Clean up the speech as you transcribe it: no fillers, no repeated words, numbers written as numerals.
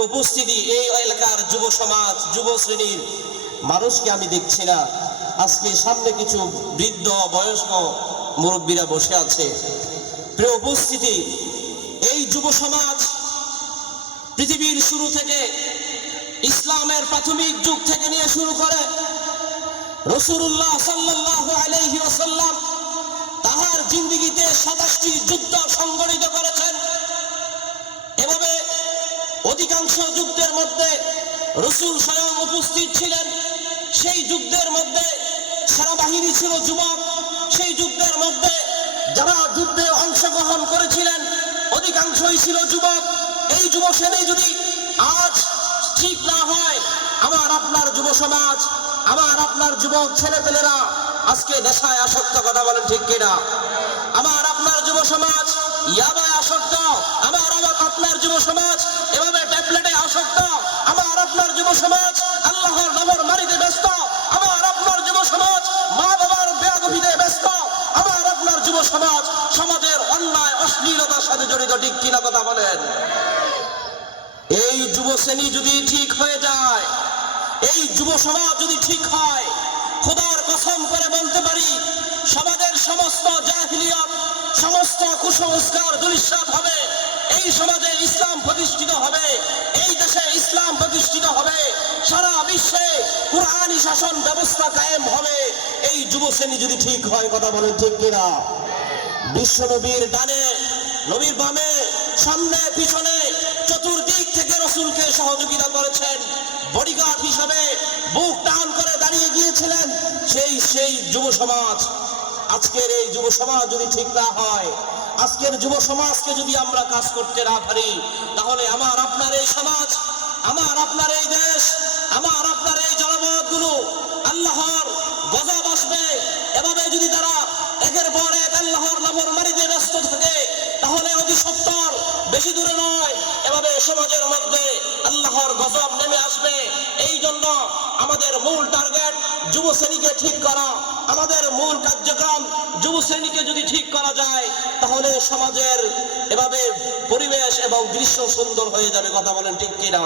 প্রিয় উপস্থিতি, এই এলাকার যুব সমাজ, যুব শ্রেণীর মানুষকে আমি দেখছি না। আজকে সামনে কিছু বৃদ্ধ বয়স্ক মুরব্বীরা বসে আছে। প্রিয় উপস্থিতি, এই যুব সমাজ পৃথিবীর শুরু থেকে, ইসলামের প্রাথমিক যুগ থেকে নিয়ে শুরু করে রাসূলুল্লাহ সাল্লাল্লাহু আলাইহি ওয়াসাল্লাম তাহার জিন্দেগিতে 27টি যুদ্ধ সংগঠিত করেছেন। এভাবে অধিকাংশ যুদ্ধের মধ্যে রাসূল স্বয়ং উপস্থিত ছিলেন। সেই যুদ্ধের মধ্যে সেনাবাহিনী ছিল যুবক। সেই যুদ্ধের মধ্যে যারা যুদ্ধে অংশগ্রহণ করেছিলেন অধিকাংশই ছিল যুবক। এই যুব শ্রেণী যদি আজ ঠিক না হয়, আমার আপনার যুব সমাজ, আমার আপনার যুবক ছেলেপেলেরা আজকে নেশায় আসক্ত, কথা বলেন ঠিক কিনা? আমার আপনার যুব সমাজ ইয়াবায় আসক্ত, আমার আপনার যুব সমাজ এভাবে ট্যাবলেটে আসক্ত, আমার আপনার যুব সমাজ আল্লাহর নাফরমানিতে ব্যস্ত, আমার আপনার যুব সমাজ মা বাবার বেয়াদবিতে ব্যস্ত, আমার আপনার যুব সমাজ সমাজের অন্যায় অশ্লীলতার সাথে জড়িত, ঠিক কিনা কথা বলেন? এই যুব শ্রেণী যদি ঠিক হয়ে যায়, এই যুব সমাজ যদি ঠিক হয়, খোদার কসম করে বলতে পারি সমাজের সমস্ত জাহিলিয়াত, সমস্ত কুসংস্কার ধূলিসাৎ হবে। এই সমাজে ইসলাম প্রতিষ্ঠিত হবে, এই দেশে ইসলাম প্রতিষ্ঠিত হবে, সারা বিশ্বে কুরআনী শাসন ব্যবস্থা কায়েম হবে। এই যুব শ্রেণী যদি ঠিক হয়, কথা বলেন ঠিক কিনা? বিশ্ব নবীর ডানে, নবীর বামে, সামনে পিছনে চতুর্দিক থেকে রাসূলকে সহযোগিতা করেছেন। বডিগার্ড হিসাবে বুক টান করে দাঁড়িয়ে গিয়েছিলেন সেই যুব সমাজ। আজকের এই যুব সমাজ যদি ঠিক না হয়, আজকের যুব সমাজকে যদি আমরা কাজ করতে না পারি, তাহলে আমার আপনার এই সমাজ, আমার আপনার এই দেশ, আমার আপনার এই জনপদগুলো আল্লাহর গজব আসবে। এভাবে যদি তারা একের পর এক আল্লাহর নাফরমানিতে ব্যস্ত থাকে, তাহলে অতি সত্তর, বেশি দূরে নয়, এভাবে সমাজের মধ্যে আল্লাহর গজব নেমে আসবে। এই জন্য আমাদের মূল টার্গেট যুব শ্রেণীকে ঠিক করা। আমাদের মূল কার্যক্রম যুব শ্রেণীকে যদি ঠিক করা যায়, তাহলে সমাজের এভাবে পরিবেশ এবং দৃশ্য সুন্দর হয়ে যাবে, কথা বলেন ঠিক কিনা?